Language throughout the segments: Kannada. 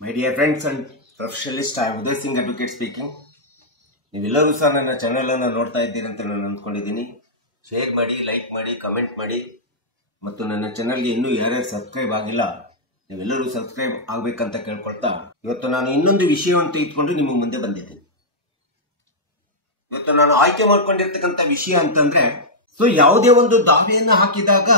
My dear friends and professionalists, I am Uday Singh, advocate speaking. ನೀವೆಲ್ಲರೂ ಸಹ ನನ್ನ ಚಾನೆಲ್ ಅನ್ನು ನೋಡ್ತಾ ಇದ್ದೀರಿ ಅಂತ ನಾನು ಅಂದ್ಕೊಂಡಿದ್ದೀನಿ. ಶೇರ್ ಮಾಡಿ, ಲೈಕ್ ಮಾಡಿ, ಕಮೆಂಟ್ ಮಾಡಿ ಮತ್ತು ನನ್ನ ಚಾನೆಲ್ಗೆ ಇನ್ನೂ ಯಾರ್ಯಾರು ಸಬ್ಸ್ಕ್ರೈಬ್ ಆಗಿಲ್ಲ ನೀವೆಲ್ಲರೂ ಸಬ್ಸ್ಕ್ರೈಬ್ ಆಗಬೇಕಂತ ಕೇಳ್ಕೊಳ್ತಾ ಇವತ್ತು ನಾನು ಇನ್ನೊಂದು ವಿಷಯವನ್ನು ತೆಗೆದುಕೊಂಡು ನಿಮ್ಮ ಮುಂದೆ ಬಂದಿದ್ದೀನಿ. ಇವತ್ತು ನಾನು ಆಯ್ಕೆ ಮಾಡ್ಕೊಂಡಿರ್ತಕ್ಕಂಥ ವಿಷಯ ಅಂತಂದ್ರೆ ಯಾವುದೇ ಒಂದು ದಾವೆಯನ್ನು ಹಾಕಿದಾಗ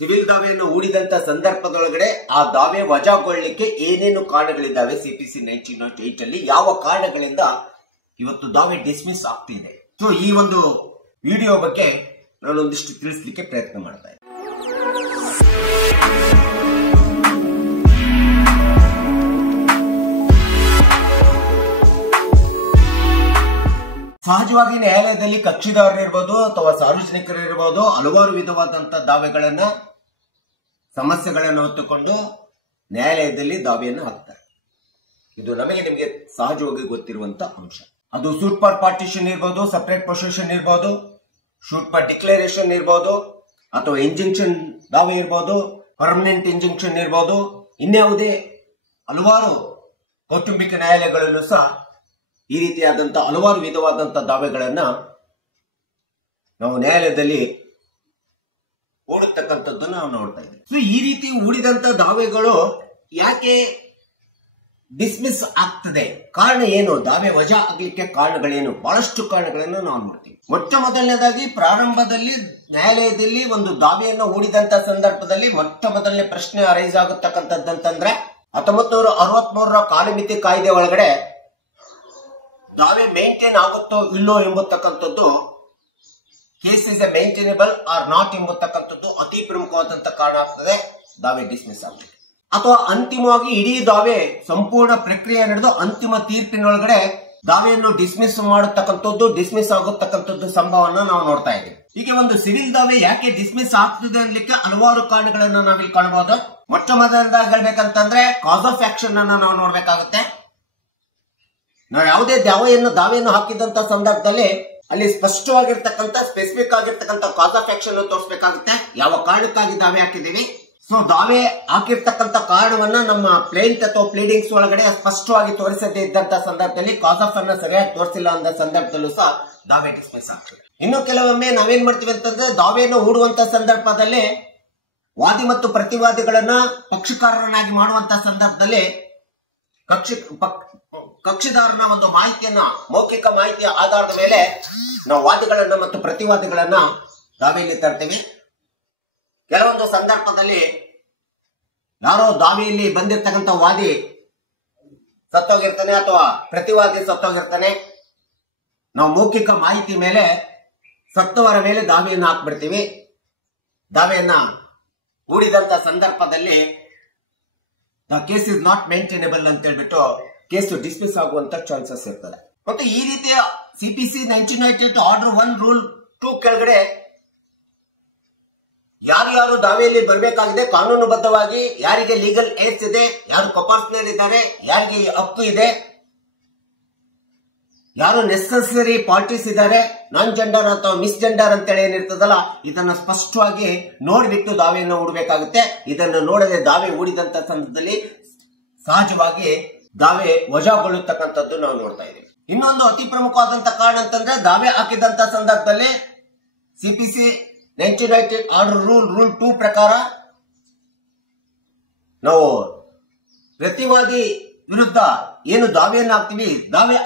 ಸಿವಿಲ್ ದಾವೆಯನ್ನು ಹೂಡಿದಂತ ಸಂದರ್ಭದೊಳಗಡೆ ಆ ದಾವೆ ವಜಾಗೊಳ್ಳಲಿಕ್ಕೆ ಏನೇನು ಕಾರಣಗಳಿದ್ದಾವೆ CPC 1908 ಅಲ್ಲಿ ಯಾವ ಕಾರಣಗಳಿಂದ ಇವತ್ತು ದಾವೆ ಡಿಸ್ಮಿಸ್ ಆಗ್ತಿದೆ. ಈ ಒಂದು ವಿಡಿಯೋ ಬಗ್ಗೆ ನಾನು ಒಂದಿಷ್ಟು ತಿಳಿಸಲಿಕ್ಕೆ ಪ್ರಯತ್ನ ಮಾಡ್ತಾ ಇದ್ದೀನಿ. ಸಹಜವಾಗಿ ನ್ಯಾಯಾಲಯದಲ್ಲಿ ಕಕ್ಷಿದಾರರಿರ್ಬೋದು ಅಥವಾ ಸಾರ್ವಜನಿಕರಿರ್ಬೋದು ಹಲವಾರು ವಿಧವಾದಂತಹ ದಾವೆಗಳನ್ನ ಸಮಸ್ಯೆಗಳನ್ನು ಹೊತ್ತುಕೊಂಡು ನ್ಯಾಯಾಲಯದಲ್ಲಿ ದಾವೆಯನ್ನು ಹಾಕ್ತಾರೆ. ಇದು ನಿಮಗೆ ಸಹಜವಾಗಿ ಗೊತ್ತಿರುವಂತ ಅಂಶ. ಅದು ಸೂಟ್ ಫಾರ್ ಪಾರ್ಟಿಷನ್ ಇರ್ಬೋದು, ಸಪರೇಟ್ ಪೊಸೆಷನ್ ಇರ್ಬೋದು, ಶೂಟ್ ಫಾರ್ ಡಿಕ್ಲರೇಷನ್ ಇರ್ಬೋದು, ಅಥವಾ ಇಂಜಂಕ್ಷನ್ ದಾವೆ ಇರ್ಬೋದು, ಪರ್ಮನೆಂಟ್ ಇಂಜಂಕ್ಷನ್ ಇರ್ಬೋದು, ಇನ್ಯಾವುದೇ ಹಲವಾರು ಕೌಟುಂಬಿಕ ನ್ಯಾಯಾಲಯಗಳಲ್ಲೂ ಸಹ ಈ ರೀತಿಯಾದಂತಹ ಹಲವಾರು ವಿಧವಾದಂತಹ ದಾವೆಗಳನ್ನ ನಾವು ನ್ಯಾಯಾಲಯದಲ್ಲಿ ಹೂಡತಕ್ಕಂಥದ್ದು ನಾವು ನೋಡ್ತಾ ಇದ್ದೀವಿ. ಈ ರೀತಿ ಹೂಡಿದಂತ ದಾವೆಗಳು ಯಾಕೆ ಡಿಸ್ಮಿಸ್ ಆಗ್ತದೆ, ಕಾರಣ ಏನು, ದಾವೆ ವಜಾ ಆಗ್ಲಿಕ್ಕೆ ಕಾರಣಗಳೇನು, ಬಹಳಷ್ಟು ಕಾರಣಗಳನ್ನು ನಾವು ನೋಡ್ತೀವಿ. ಮೊಟ್ಟ ಮೊದಲನೇದಾಗಿ ಪ್ರಾರಂಭದಲ್ಲಿ ನ್ಯಾಯಾಲಯದಲ್ಲಿ ಒಂದು ದಾವೆಯನ್ನು ಹೂಡಿದಂತ ಸಂದರ್ಭದಲ್ಲಿ ಮೊಟ್ಟ ಮೊದಲನೇ ಪ್ರಶ್ನೆ ಅರೈಸ್ ಆಗತಕ್ಕಂಥದ್ದಂತಂದ್ರೆ 1963 ಕಾಲಮಿತಿ ಕಾಯ್ದೆ ಒಳಗಡೆ ದಾವೆ ಮೇಂಟೈನ್ ಆಗುತ್ತೋ ಇಲ್ಲೋ ಎಂಬತಕ್ಕಂಥದ್ದು, case is a maintainable or not ಎಂಬತಕ್ಕಂಥದ್ದು ಅತಿ ಪ್ರಮುಖವಾದಂತ ಕಾರಣ ಆಗ್ತದೆ ದಾವೆ ಡಿಸ್ಮಿಸ್ ಆಗಲಿಕ್ಕೆ. ಅಥವಾ ಅಂತಿಮವಾಗಿ ಇಡೀ ದಾವೆ ಸಂಪೂರ್ಣ ಪ್ರಕ್ರಿಯೆ ನಡೆದು ಅಂತಿಮ ತೀರ್ಪಿನೊಳಗಡೆ ದಾವೆಯನ್ನು ಡಿಸ್ಮಿಸ್ ಮಾಡತಕ್ಕಂಥದ್ದು, ಡಿಸ್ಮಿಸ್ ಆಗತಕ್ಕಂಥದ್ದು ಸಂಭವನ ನಾವು ನೋಡ್ತಾ ಇದ್ದೀವಿ. ಹೀಗೆ ಒಂದು ಸಿವಿಲ್ ದಾವೆ ಯಾಕೆ ಡಿಸ್ಮಿಸ್ ಆಗ್ತದೆ ಅನ್ಲಿಕ್ಕೆ ಹಲವಾರು ಕಾರಣಗಳನ್ನ ನಾವಿಲ್ಲಿ ಕಾಣಬಹುದು. ಮೊಟ್ಟ ಮೊದಲದಾಗಿ ಹೇಳ್ಬೇಕಂತಂದ್ರೆ ಕಾಸ್ ಆಫ್ ಆಕ್ಷನ್ ಅನ್ನ ನಾವು ನೋಡ್ಬೇಕಾಗುತ್ತೆ. ನಾವು ಯಾವುದೇ ದಾವೆಯನ್ನು ಹಾಕಿದಂತ ಸಂದರ್ಭದಲ್ಲಿ ಅಲ್ಲಿ ಸ್ಪಷ್ಟವಾಗಿರ್ತಕ್ಕಂಥ ಸ್ಪೆಸಿಫಿಕ್ ಆಗಿರ್ತಕ್ಕಂಥ ಕಾಸ್ ಆಫ್ ಆಕ್ಷನ್ ತೋರಿಸಬೇಕಾಗುತ್ತೆ. ಯಾವ ಕಾರಣಕ್ಕಾಗಿ ದಾವೆ ಹಾಕಿದೀವಿ, ದಾವೆ ಹಾಕಿರ್ತಕ್ಕಂಥ ಕಾರಣವನ್ನ ನಮ್ಮ ಪ್ಲೇಂಟ್ ಅಥವಾ ಪ್ಲೀಡಿಂಗ್ಸ್ ಒಳಗಡೆ ಸ್ಪಷ್ಟವಾಗಿ ತೋರಿಸದೇ ಇದ್ದಂತ ಸಂದರ್ಭದಲ್ಲಿ ಕಾಸ್ ಆಫ್ ಅನ್ನ ಸರಿಯಾಗಿ ತೋರಿಸಿಲ್ಲ ಅಂದ ಸಂದರ್ಭದಲ್ಲೂ ಸಹ ದಾವೆ ಡಿಸ್ಮಿಸ್ ಆಗ್ತದೆ. ಇನ್ನು ಕೆಲವೊಮ್ಮೆ ನಾವೇನ್ ಮಾಡ್ತೀವಿ ಅಂತಂದ್ರೆ ದಾವೆಯನ್ನು ಹೂಡುವಂತ ಸಂದರ್ಭದಲ್ಲಿ ವಾದಿ ಮತ್ತು ಪ್ರತಿವಾದಿಗಳನ್ನ ಪಕ್ಷಕಾರರನ್ನಾಗಿ ಮಾಡುವಂತ ಸಂದರ್ಭದಲ್ಲಿ ಕಕ್ಷಿದಾರನ ಒಂದು ಮಾಹಿತಿಯನ್ನ, ಮೌಖಿಕ ಮಾಹಿತಿಯ ಆಧಾರದ ಮೇಲೆ ನಾವು ವಾದಿಗಳನ್ನ ಮತ್ತು ಪ್ರತಿವಾದಿಗಳನ್ನ ದಾವೆಯಲ್ಲಿ ತರ್ತೀವಿ. ಕೆಲವೊಂದು ಸಂದರ್ಭದಲ್ಲಿ ಯಾರೋ ದಾವೆಯಲ್ಲಿ ಬಂದಿರ್ತಕ್ಕಂಥ ವಾದಿ ಸತ್ತೋಗಿರ್ತಾನೆ ಅಥವಾ ಪ್ರತಿವಾದಿ ಸತ್ತೋಗಿರ್ತಾನೆ. ನಾವು ಮೌಖಿಕ ಮಾಹಿತಿ ಮೇಲೆ ಸತ್ತವರ ಮೇಲೆ ದಾವೆಯನ್ನು ಹಾಕ್ಬಿಡ್ತೀವಿ. ದಾವೆಯನ್ನ ಹೂಡಿದಂತ ಸಂದರ್ಭದಲ್ಲಿ the case is not maintainable ಅಂತ ಹೇಳ್ಬಿಟ್ಟು ಕೇಸ್ ಡಿಸ್ಮಿಸ್ ಆಗುವಂತ ಚಾನ್ಸಸ್ ಇರ್ತದೆ. ಮತ್ತು ಈ ರೀತಿಯ CPC 1998 ಆರ್ಡರ್ 1 ರೂಲ್ 2 ಕೆಳಗಡೆ ಯಾರು ದಾವೆಯಲ್ಲಿ ಬರಬೇಕಾಗಿದೆ, ಕಾನೂನುಬದ್ಧವಾಗಿ ಯಾರಿಗೆ ಲೀಗಲ್ ಏಡ್ಸ್ ಇದೆ, ಯಾರು ಕೊಪಾರ್ಸ್ನರ್ ಇದ್ದಾರೆ, ಯಾರಿಗೆ ಹಕ್ಕು ಇದೆ, ಯಾರು ನೆಸೆಸರಿ ಪಾರ್ಟೀಸ್ ಇದ್ದಾರೆ, ನಾನ್ ಜೆಂಡರ್ ಅಥವಾ ಮಿಸ್ ಜೆಂಡರ್ ಅಂತೇಳಿ ಏನಿರ್ತದಲ್ಲ ಇದನ್ನ ಸ್ಪಷ್ಟವಾಗಿ ನೋಡ್ಬಿಟ್ಟು ದಾವೆಯನ್ನು ಹೂಡಬೇಕಾಗುತ್ತೆ. ಇದನ್ನು ನೋಡದೆ ದಾವೆ ಹೂಡಿದಂತ ಸಂದರ್ಭದಲ್ಲಿ ಸಹಜವಾಗಿ ದಾವೆ ವಜಾಗೊಳ್ಳುತ್ತಕ್ಕಂಥದ್ದು ನಾವು ನೋಡ್ತಾ ಇದ್ದೀವಿ. ಇನ್ನೊಂದು ಅತಿ ಪ್ರಮುಖವಾದಂತ ಕಾರಣ ಅಂತಂದ್ರೆ ದಾವೆ ಹಾಕಿದಂತ ಸಂದರ್ಭದಲ್ಲಿ CPC 1998 ಆರ್ಡರ್ ರೂಲ್ 2 ಪ್ರಕಾರ ನಾವು ಪ್ರತಿವಾದಿ ವಿರುದ್ಧ ಏನು ದಾವೆಯನ್ನು ಹಾಕ್ತೀವಿ, ದಾವೆ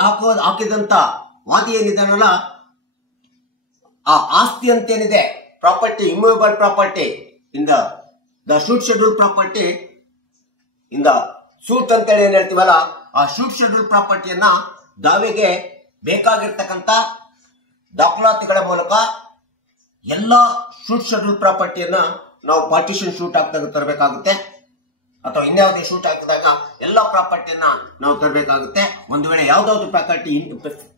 ಹಾಕಿದಂತ ವಾದಿ ಏನಿದಾನಲ್ಲ ಆ ಆಸ್ತಿ ಅಂತೇನಿದೆ, property, immovable property in the suit schedule property in the suit ಅಂತೇಳಿ ಏನ್ ಹೇಳ್ತೀವಲ್ಲ ಆ ಶೂಟ್ ಶೆಡ್ಯೂಲ್ ಪ್ರಾಪರ್ಟಿಯನ್ನ ದಾವೆಗೆ ಬೇಕಾಗಿರ್ತಕ್ಕಂಥ ದಾಖಲಾತಿಗಳ ಮೂಲಕ ಎಲ್ಲ ಶೂಟ್ ಶೆಡ್ಯೂಲ್ ಪ್ರಾಪರ್ಟಿಯನ್ನ ನಾವು ಪಾರ್ಟಿಷನ್ ಶೂಟ್ ಆಗ್ದಾಗ ತರಬೇಕಾಗುತ್ತೆ. ಅಥವಾ ಇನ್ಯಾವುದೇ ಶೂಟ್ ಹಾಕಿದಾಗ ಎಲ್ಲ ಪ್ರಾಪರ್ಟಿಯನ್ನ ನಾವು ತರಬೇಕಾಗುತ್ತೆ. ಒಂದು ವೇಳೆ ಯಾವ್ದಾದ್ರು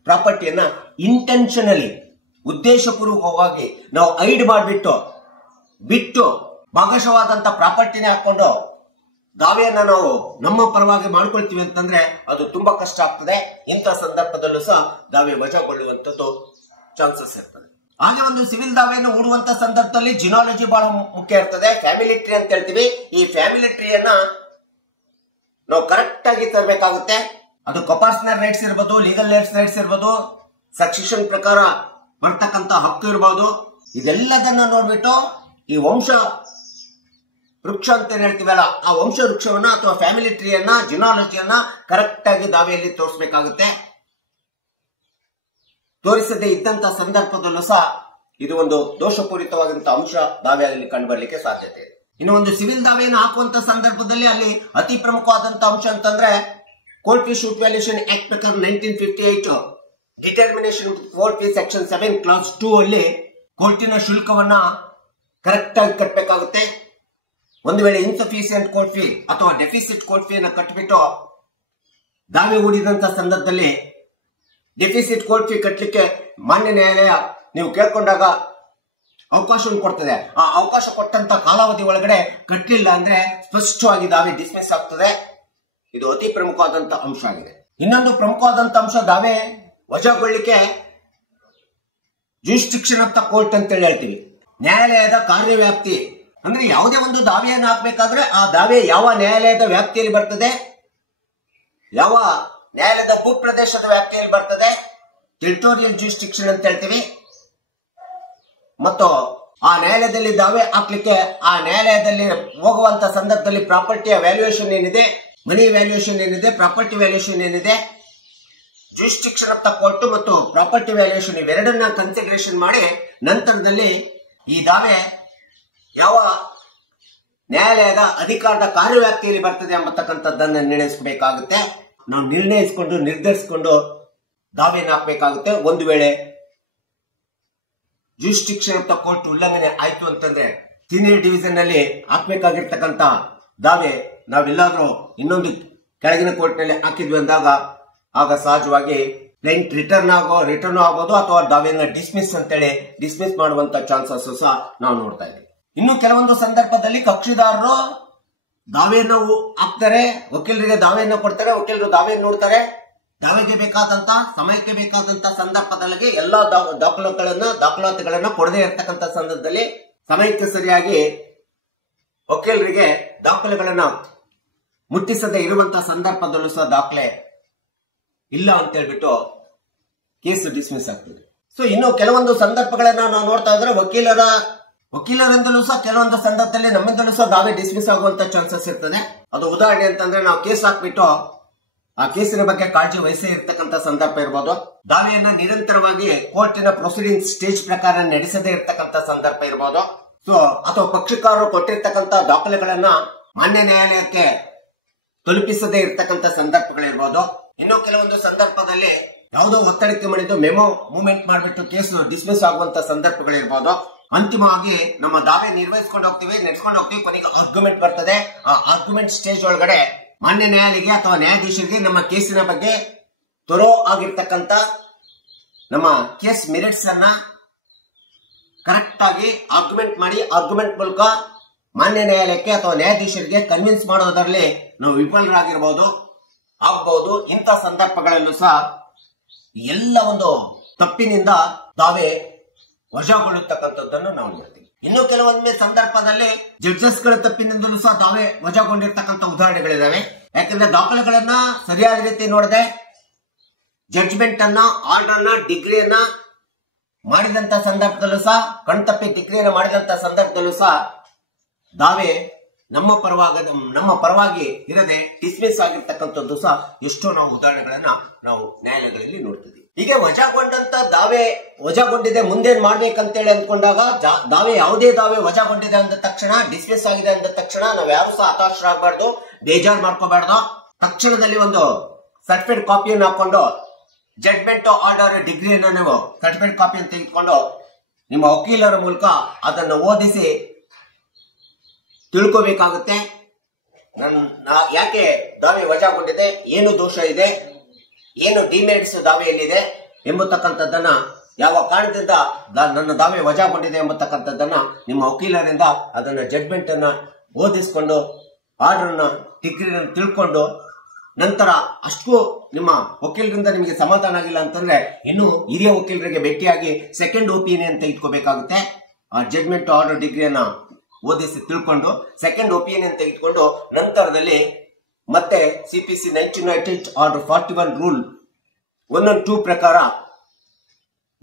ಪ್ರಾಪರ್ಟಿಯನ್ನ ಇಂಟೆನ್ಷನಲಿ ಉದ್ದೇಶಪೂರ್ವಕವಾಗಿ ನಾವು ಐಡ್ ಬಿಟ್ಟು ಭಾಗಶವಾದಂತ ಪ್ರಾಪರ್ಟಿನೇ ಹಾಕೊಂಡು ದಾವೆಯನ್ನ ನಾವು ನಮ್ಮ ಪರವಾಗಿ ಮಾಡ್ಕೊಳ್ತೀವಿ ಅಂತಂದ್ರೆ ಅದು ತುಂಬಾ ಕಷ್ಟ ಆಗ್ತದೆ. ಇಂಥ ಸಂದರ್ಭದಲ್ಲೂ ಸಹ ದಾವೆ ವಜಾಗೊಳ್ಳುವಂತದ್ದು ಚಾನ್ಸಸ್ ಇರ್ತದೆ. ಹಾಗೆ ಒಂದು ಸಿವಿಲ್ ದಾವೆಯನ್ನು ಹೂಡುವಂತ ಸಂದರ್ಭದಲ್ಲಿ ಜಿನಾಲಜಿ ಬಹಳ ಮುಖ್ಯ ಇರ್ತದೆ. ಫ್ಯಾಮಿಲಿ ಟ್ರೀ ಅಂತ ಹೇಳ್ತೀವಿ. ಈ ಫ್ಯಾಮಿಲಿ ಟ್ರೀಯನ್ನ ನಾವು ಕರೆಕ್ಟ್ ಆಗಿ ತರಬೇಕಾಗುತ್ತೆ. ಅದು ಕಪಾರ್ಷನಲ್ ರೈಟ್ಸ್ ಇರ್ಬೋದು, ಲೀಗಲ್ ರೈಟ್ಸ್ ಇರ್ಬೋದು, ಸಕ್ಸೆಷನ್ ಪ್ರಕಾರ ಬರ್ತಕ್ಕಂತ ಹಕ್ಕು ಇರ್ಬೋದು, ಇದೆಲ್ಲದನ್ನ ನೋಡ್ಬಿಟ್ಟು ಈ ವಂಶ ವೃಕ್ಷ ಅಂತ ಹೇಳ್ತೀವಲ್ಲ, ಆ ವಂಶ ವೃಕ್ಷವನ್ನ ಅಥವಾ ಫ್ಯಾಮಿಲಿ ಟ್ರೀಯನ್ನ, ಜಿನಾಲಜಿಯನ್ನ ಕರೆಕ್ಟ್ ಆಗಿ ದಾವೆಯಲ್ಲಿ ತೋರಿಸಬೇಕಾಗುತ್ತೆ. ತೋರಿಸದೇ ಇದ್ದಂತ ಸಂದರ್ಭದಲ್ಲೂ ಸಹ ಇದು ಒಂದು ದೋಷಪೂರಿತವಾದಂತಹ ಅಂಶ ದಾವೆಯಲ್ಲಿ ಕಂಡು ಬರ್ಲಿಕ್ಕೆ ಸಾಧ್ಯತೆ ಇದೆ. ಇನ್ನು ಒಂದು ಸಿವಿಲ್ ದಾವೆಯನ್ನು ಹಾಕುವಂತ ಸಂದರ್ಭದಲ್ಲಿ ಅಲ್ಲಿ ಅತಿ ಪ್ರಮುಖವಾದಂತಹ ಅಂಶ ಅಂತಂದ್ರೆ court fee shoot valuation act ಪ್ರಕಾರ 1958 determination court fee section 7 class 2 ಅಲ್ಲಿ ಕೋರ್ಟಿನ ಶುಲ್ಕವನ್ನ ಕರೆಕ್ಟ್ ಆಗಿ ಕಟ್ಟಬೇಕಾಗುತ್ತೆ. ಒಂದು ವೇಳೆ ಇನ್ಸಫಿಷಿಯಂಟ್ ಕೋರ್ಟ್ ಫೀ ಅಥವಾ ಡೆಫಿಸಿಟ್ ಕೋರ್ಟ್ ಫೀ ಅನ್ನು ಕಟ್ಟಿಬಿಟ್ಟು ದಾವೆ ಹೂಡಿದಂತ ಸಂದರ್ಭದಲ್ಲಿ ಡೆಫಿಸಿಟ್ ಕೋರ್ಟ್ ಫೀ ಕಟ್ಟಲಿಕ್ಕೆ ಮಾನ್ಯ ನ್ಯಾಯಾಲಯ ನೀವು ಕೇಳ್ಕೊಂಡಾಗ ಅವಕಾಶವನ್ನು ಕೊಡ್ತದೆ. ಆ ಅವಕಾಶ ಕೊಟ್ಟಂತ ಕಾಲಾವಧಿ ಒಳಗಡೆ ಕಟ್ಟಲಿಲ್ಲ ಅಂದ್ರೆ ಸ್ಪಷ್ಟವಾಗಿ ದಾವೆ ಡಿಸ್ಮಿಸ್ ಆಗ್ತದೆ. ಇದು ಅತಿ ಪ್ರಮುಖವಾದಂತ ಅಂಶ ಆಗಿದೆ. ಇನ್ನೊಂದು ಪ್ರಮುಖವಾದಂತ ಅಂಶ ದಾವೆ ವಜಾಗೊಳ್ಳಿಕ್ಕೆ ಜೂರಿಸ್ಡಿಕ್ಷನ್ ಆಫ್ ದ ಕೋರ್ಟ್ ಅಂತ ಹೇಳ್ತೀವಿ. ನ್ಯಾಯಾಲಯದ ಕಾರ್ಯವ್ಯಾಪ್ತಿ ಅಂದ್ರೆ ಯಾವುದೇ ಒಂದು ದಾವೆಯನ್ನು ಹಾಕಬೇಕಾದ್ರೆ ಆ ದಾವೆ ಯಾವ ನ್ಯಾಯಾಲಯದ ವ್ಯಾಪ್ತಿಯಲ್ಲಿ ಬರ್ತದೆ, ಯಾವ ನ್ಯಾಯಾಲಯದ ಭೂಪ್ರದೇಶದ ವ್ಯಾಪ್ತಿಯಲ್ಲಿ ಬರ್ತದೆ, ಟೆರಿಟೋರಿಯಲ್ ಜೂರಿಸ್ಡಿಕ್ಷನ್ ಅಂತ ಹೇಳ್ತೀವಿ. ಮತ್ತು ಆ ನ್ಯಾಯಾಲಯದಲ್ಲಿ ದಾವೆ ಹಾಕ್ಲಿಕ್ಕೆ ಆ ನ್ಯಾಯಾಲಯದಲ್ಲಿ ಹೋಗುವಂತ ಸಂದರ್ಭದಲ್ಲಿ ಪ್ರಾಪರ್ಟಿಯ ವ್ಯಾಲ್ಯೂಯೇಷನ್ ಏನಿದೆ, ಮನಿ ವ್ಯಾಲ್ಯೂಯೇಷನ್ ಏನಿದೆ, ಪ್ರಾಪರ್ಟಿ ವ್ಯಾಲ್ಯೂಯೇಷನ್ ಏನಿದೆ, ಜೂರಿಸ್ಡಿಕ್ಷನ್ ಆಫ್ ದ ಕೋರ್ಟ್ ಮತ್ತು ಪ್ರಾಪರ್ಟಿ ವ್ಯಾಲ್ಯೂಯೇಷನ್ ಇವೆರಡನ್ನ ಕನ್ಸಿಡರೇಷನ್ ಮಾಡಿ ನಂತರದಲ್ಲಿ ಈ ದಾವೆ ಯಾವ ನ್ಯಾಯಾಲಯದ ಅಧಿಕಾರದ ಕಾರ್ಯವ್ಯಾಪ್ತಿಯಲ್ಲಿ ಬರ್ತದೆ ಎಂಬತಕ್ಕಂಥದ್ದನ್ನ ನಿರ್ಣಯಿಸಬೇಕಾಗುತ್ತೆ. ನಾವು ನಿರ್ಣಯಿಸಿಕೊಂಡು ನಿರ್ಧರಿಸಿಕೊಂಡು ದಾವೆಯನ್ನು ಹಾಕಬೇಕಾಗುತ್ತೆ. ಒಂದು ವೇಳೆ ಜೂರಿಸ್ಡಿಕ್ಷನ್ ಆಫ್ ದ ಕೋರ್ಟ್ ಉಲ್ಲಂಘನೆ ಆಯ್ತು ಅಂತಂದ್ರೆ ಸೀನಿಯರ್ ಡಿವಿಷನ್ ನಲ್ಲಿ ಹಾಕ್ಬೇಕಾಗಿರ್ತಕ್ಕಂತ ದಾವೆ ನಾವೆಲ್ಲಾದ್ರೂ ಇನ್ನೊಂದು ಕೆಳಗಿನ ಕೋರ್ಟ್ ನಲ್ಲಿ ಹಾಕಿದ್ವಿ ಅಂದಾಗ ಆಗ ಸಹಜವಾಗಿ ಕ್ಲೈಂಟ್ ರಿಟರ್ನ್ ಆಗ್ಬೋದು ಅಥವಾ ದಾವೆಯನ್ನ ಡಿಸ್ಮಿಸ್ ಅಂತೇಳಿ ಡಿಸ್ಮಿಸ್ ಮಾಡುವಂತ ಚಾನ್ಸಸ್ ಸಹ ನಾವು ನೋಡ್ತಾ ಇದ್ದೀವಿ. ಇನ್ನು ಕೆಲವೊಂದು ಸಂದರ್ಭದಲ್ಲಿ ಕಕ್ಷಿದಾರರು ದಾವೆಯನ್ನು ಹಾಕ್ತಾರೆ, ವಕೀಲರಿಗೆ ದಾವೆಯನ್ನು ಕೊಡ್ತಾರೆ, ವಕೀಲರು ದಾವೆಯನ್ನು ನೋಡ್ತಾರೆ. ದಾವೆಗೆ ಬೇಕಾದಂತ ಸಮಯಕ್ಕೆ ಬೇಕಾದಂತ ಸಂದರ್ಭದಲ್ಲಿ ಎಲ್ಲಾ ದಾಖಲಾತಿಗಳನ್ನ ಕೊಡದೇ ಇರತಕ್ಕಂತ ಸಂದರ್ಭದಲ್ಲಿ ಸಮಯಕ್ಕೆ ಸರಿಯಾಗಿ ವಕೀಲರಿಗೆ ದಾಖಲೆಗಳನ್ನ ಮುಟ್ಟಿಸದೆ ಇರುವಂತಹ ಸಂದರ್ಭದಲ್ಲೂ ಸಹ ದಾಖಲೆ ಇಲ್ಲ ಅಂತ ಹೇಳ್ಬಿಟ್ಟು ಕೇಸ್ ಡಿಸ್ಮಿಸ್ ಆಗ್ತದೆ. ಸೊ ಇನ್ನು ಕೆಲವೊಂದು ಸಂದರ್ಭಗಳನ್ನ ನಾವು ನೋಡ್ತಾ ಇದ್ರೆ ವಕೀಲರಿಂದಲೂ ಸಹ ಕೆಲವೊಂದು ಸಂದರ್ಭದಲ್ಲಿ ನಮ್ಮಿಂದಲೂ ಸಹ ದಾವೆ ಡಿಸ್ಮಿಸ್ ಆಗುವಂತ ಚಾನ್ಸಸ್ ಇರ್ತದೆ. ಅದು ಉದಾಹರಣೆ ಅಂತಂದ್ರೆ ನಾವು ಕೇಸ್ ಹಾಕ್ಬಿಟ್ಟು ಆ ಕೇಸಿನ ಬಗ್ಗೆ ಕಾಳಜಿ ವಹಿಸೇ ಇರ್ತಕ್ಕಂಥ ಸಂದರ್ಭ ಇರ್ಬೋದು, ದಾವೆಯನ್ನ ನಿರಂತರವಾಗಿ ಕೋರ್ಟಿನ ಪ್ರೊಸೀಡಿಂಗ್ ಸ್ಟೇಜ್ ಪ್ರಕಾರ ನಡೆಸದೇ ಇರ್ತಕ್ಕಂಥ ಸಂದರ್ಭ ಇರ್ಬೋದು, ಸೊ ಅಥವಾ ಪಕ್ಷಕಾರರು ಕೊಟ್ಟಿರ್ತಕ್ಕಂಥ ದಾಖಲೆಗಳನ್ನ ಮಾನ್ಯ ನ್ಯಾಯಾಲಯಕ್ಕೆ ತಲುಪಿಸದೇ ಇರ್ತಕ್ಕಂಥ ಸಂದರ್ಭಗಳಿರ್ಬೋದು. ಇನ್ನು ಕೆಲವೊಂದು ಸಂದರ್ಭದಲ್ಲಿ ಯಾವುದೋ ಒತ್ತಡಕ್ಕೆ ಮಣಿದು ಮೆಮೊ ಮೂವ್ಮೆಂಟ್ ಮಾಡಿಬಿಟ್ಟು ಕೇಸ್ ಡಿಸ್ಮಿಸ್ ಆಗುವಂತ ಸಂದರ್ಭಗಳಿರ್ಬೋದು. ಅಂತಿಮವಾಗಿ ನಮ್ಮ ದಾವೆ ನಡೆಸ್ಕೊಂಡು ಹೋಗ್ತೀವಿ, ಕೊನೆಗೆ ಆರ್ಗ್ಯುಮೆಂಟ್ ಬರ್ತದೆ. ಆ ಆರ್ಗ್ಯುಮೆಂಟ್ ಸ್ಟೇಜ್ ಒಳಗಡೆ ಮಾನ್ಯ ನ್ಯಾಯಾಲಯಕ್ಕೆ ಅಥವಾ ನ್ಯಾಯಾಧೀಶರಿಗೆ ನಮ್ಮ ಕೇಸಿನ ಬಗ್ಗೆ ತೊರೋ ಆಗಿರ್ತಕ್ಕಂಥ ನಮ್ಮ ಕೇಸ್ ಮೆರಿಟ್ಸ್ ಅನ್ನ ಕರೆಕ್ಟ್ ಆಗಿ ಆರ್ಗ್ಯುಮೆಂಟ್ ಮಾಡಿ ಆರ್ಗ್ಯುಮೆಂಟ್ ಮೂಲಕ ಮಾನ್ಯ ನ್ಯಾಯಾಲಯಕ್ಕೆ ಅಥವಾ ನ್ಯಾಯಾಧೀಶರಿಗೆ ಕನ್ವಿನ್ಸ್ ಮಾಡೋದರಲ್ಲಿ ನಾವು ವಿಫಲರಾಗಿರ್ಬೋದು ಆಗಬಹುದು. ಇಂಥ ಸಂದರ್ಭಗಳಲ್ಲೂ ಸಹ ಎಲ್ಲ ಒಂದು ತಪ್ಪಿನಿಂದ ದಾವೆ ವಜಾಗೊಳ್ಳುತ್ತಕ್ಕಂಥದ್ದನ್ನು ನಾವು ನೋಡ್ತೀವಿ. ಇನ್ನು ಕೆಲವೊಂದು ಸಂದರ್ಭದಲ್ಲಿ ಜಡ್ಜಸ್ ಗಳ ತಪ್ಪಿನಿಂದಲೂ ಸಹ ದಾವೆ ವಜಾಗೊಂಡಿರ್ತಕ್ಕಂಥ ಉದಾಹರಣೆಗಳಿದಾವೆ. ಯಾಕಂದ್ರೆ ದಾಖಲೆಗಳನ್ನ ಸರಿಯಾದ ರೀತಿ ನೋಡದೆ ಜಡ್ಜ್ಮೆಂಟ್ ಅನ್ನ, ಆರ್ಡರ್ ಅನ್ನ, ಡಿಗ್ರಿಯನ್ನ ಮಾಡಿದಂತ ಸಂದರ್ಭದಲ್ಲೂ ಸಹ ಕಣ್ತಪ್ಪಿ ಡಿಗ್ರಿಯನ್ನ ಮಾಡಿದಂತ ಸಂದರ್ಭದಲ್ಲೂ ಸಹ ದಾವೆ ನಮ್ಮ ಪರವಾಗಿ ಇರದೆ ಡಿಸ್ಮಿಸ್ ಆಗಿರ್ತಕ್ಕಂಥದ್ದು ಸಹ ಎಷ್ಟೋ ನಾವು ಉದಾಹರಣೆಗಳನ್ನ ನಾವು ನ್ಯಾಯಾಲಯಗಳಲ್ಲಿ ನೋಡ್ತೀವಿ. ಹೀಗೆ ವಜಾಗೊಂಡಂತ ದಾವೆ ವಜಾಗೊಂಡಿದೆ, ಮುಂದೇನ್ ಮಾಡ್ಬೇಕಂತೇಳಿ ಅಂದ್ಕೊಂಡಾಗ ಯಾವುದೇ ದಾವೆ ವಜಾಗೊಂಡಿದೆ ಅಂದ ತಕ್ಷಣ, ಡಿಸ್ಮಿಸ್ ಆಗಿದೆ ಅಂದ ತಕ್ಷಣ ನಾವ್ ಯಾರು ಸಹ ಹತಾಶರಾಗಬಾರ್ದು, ಬೇಜಾರ್ ಮಾಡ್ಕೋಬಾರ್ದು. ತಕ್ಷಣದಲ್ಲಿ ಒಂದು ಸರ್ಟಿಫೈಡ್ ಕಾಪಿಯನ್ನು ಹಾಕೊಂಡು ಜಡ್ಜ್ಮೆಂಟ್ ಆರ್ಡರ್ ಡಿಗ್ರಿಯನ್ನು ನೀವು ಸರ್ಟಿಫೈಡ್ ಕಾಪಿಯನ್ನು ತೆಗೆದುಕೊಂಡು ನಿಮ್ಮ ವಕೀಲರ ಮೂಲಕ ಅದನ್ನು ಓದಿಸಿ ತಿಳ್ಕೋಬೇಕಾಗುತ್ತೆ. ಯಾಕೆ ದಾವೆ ವಜಾಗೊಂಡಿದೆ, ಏನು ದೋಷ ಇದೆ, ಏನು ಡಿಮೆರಿಟ್ಸ್ ದಾವೆಯಲ್ಲಿದೆ ಎಂಬತಕ್ಕಂಥದ್ದನ್ನ, ಯಾವ ಕಾರಣದಿಂದ ನನ್ನ ದಾವೆ ವಜಾಗೊಂಡಿದೆ ಎಂಬತಕ್ಕಂಥದ್ದನ್ನ ನಿಮ್ಮ ವಕೀಲರಿಂದ ಅದನ್ನ ಜಡ್ಜ್ಮೆಂಟ್ ಅನ್ನ ಓದಿಸ್ಕೊಂಡು ಆರ್ಡರ್ ನ ಡಿಗ್ರಿನ ತಿಳ್ಕೊಂಡು ನಂತರ ಅಷ್ಟು ನಿಮ್ಮ ವಕೀಲರಿಂದ ನಿಮಗೆ ಸಮಾಧಾನ ಆಗಿಲ್ಲ ಅಂತಂದ್ರೆ ಇನ್ನು ಹಿರಿಯ ವಕೀಲರಿಗೆ ಭೇಟಿಯಾಗಿ ಸೆಕೆಂಡ್ ಒಪಿನಿಯನ್ ತೆಗೆದುಕೋಬೇಕಾಗುತ್ತೆ. ಆ ಜಡ್ಜ್ಮೆಂಟ್ ಆರ್ಡರ್ ಡಿಗ್ರಿಯನ್ನ ಓದಿಸಿ ತಿಳ್ಕೊಂಡು ಸೆಕೆಂಡ್ ಒಪಿನಿಯನ್ ತೆಗೆದುಕೊಂಡು ನಂತರದಲ್ಲಿ ಮತ್ತೆ CPC 1998 ಆರ್ಡರ್ 41 ರೂಲ್ 1 and 2 ಪ್ರಕಾರ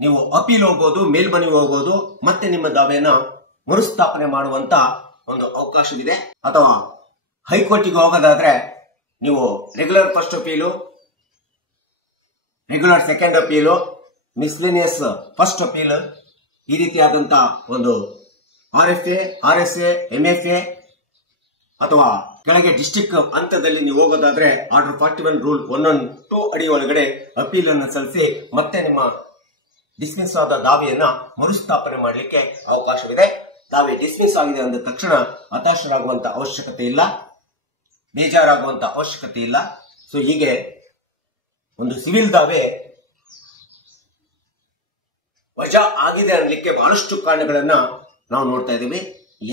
ನೀವು ಅಪೀಲ್ ಹೋಗಬಹುದು, ಮೇಲ್ಮನವಿ ಹೋಗಬಹುದು, ಮತ್ತೆ ನಿಮ್ಮ ದಾವೆಯನ್ನ ಮರುಸ್ಥಾಪನೆ ಮಾಡುವಂತ ಒಂದು ಅವಕಾಶವಿದೆ. ಅಥವಾ ಹೈಕೋರ್ಟಿಗೆ ಹೋಗೋದಾದ್ರೆ ನೀವು regular first ಅಪೀಲು, regular second ಅಪೀಲು, miscellaneous first appeal, ಈ ರೀತಿಯಾದಂತ ಒಂದು RFA, RSA, MFA ಅಥವಾ ಕೆಳಗೆ ಡಿಸ್ಟ್ರಿಕ್ಟ್ ಹಂತದಲ್ಲಿ ನೀವು ಹೋಗೋದಾದ್ರೆ ಆರ್ಡರ್ 41 ರೂಲ್ 1 and 2 ಅಡಿ ಒಳಗಡೆ ಅಪೀಲ್ ಅನ್ನು ಸಲ್ಲಿಸಿ ಮತ್ತೆ ನಿಮ್ಮ ಡಿಸ್ಮಿಸ್ ಆದ ದಾವೆಯನ್ನ ಮರುಸ್ಥಾಪನೆ ಮಾಡಲಿಕ್ಕೆ ಅವಕಾಶವಿದೆ. ದಾವೆ ಡಿಸ್ಮಿಸ್ ಆಗಿದೆ ಅಂದ ತಕ್ಷಣ ಹತಾಶರಾಗುವಂತ ಅವಶ್ಯಕತೆ ಇಲ್ಲ, ಬೇಜಾರಾಗುವಂತ ಅವಶ್ಯಕತೆ ಇಲ್ಲ. ಸೊ ಹೀಗೆ ಒಂದು ಸಿವಿಲ್ ದಾವೆ ವಜಾ ಆಗಿದೆ ಅನ್ನಲಿಕ್ಕೆ ಬಹಳಷ್ಟು ಕಾರಣಗಳನ್ನ ನಾವು ನೋಡ್ತಾ ಇದ್ದೀವಿ.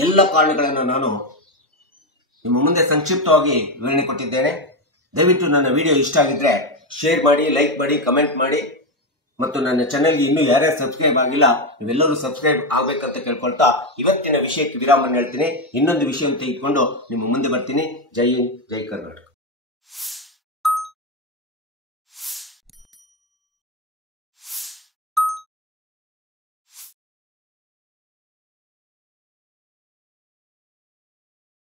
ಎಲ್ಲ ಕಾರಣಗಳನ್ನ ನಾನು ನಿಮ್ಮ ಮುಂದೆ ಸಂಕ್ಷಿಪ್ತವಾಗಿ ವಿವರಣೆ ಕೊಟ್ಟಿದ್ದೇನೆ. ದಯವಿಟ್ಟು ನನ್ನ ವಿಡಿಯೋ ಇಷ್ಟ ಆಗಿದ್ರೆ ಶೇರ್ ಮಾಡಿ, ಲೈಕ್ ಮಾಡಿ, ಕಮೆಂಟ್ ಮಾಡಿ. ಮತ್ತು ನನ್ನ ಚಾನೆಲ್ಗೆ ಇನ್ನೂ ಯಾರ್ಯಾರು ಸಬ್ಸ್ಕ್ರೈಬ್ ಆಗಿಲ್ಲ ನೀವೆಲ್ಲರೂ ಸಬ್ಸ್ಕ್ರೈಬ್ ಆಗ್ಬೇಕಂತ ಕೇಳ್ಕೊಳ್ತಾ ಇವತ್ತಿನ ವಿಷಯಕ್ಕೆ ವಿರಾಮ ಹೇಳ್ತೀನಿ. ಇನ್ನೊಂದು ವಿಷಯ ತೆಗೆದುಕೊಂಡು ನಿಮ್ಮ ಮುಂದೆ ಬರ್ತೀನಿ. ಜೈ ಹಿಂದ್, ಜೈ ಕರ್ನಾಟಕ.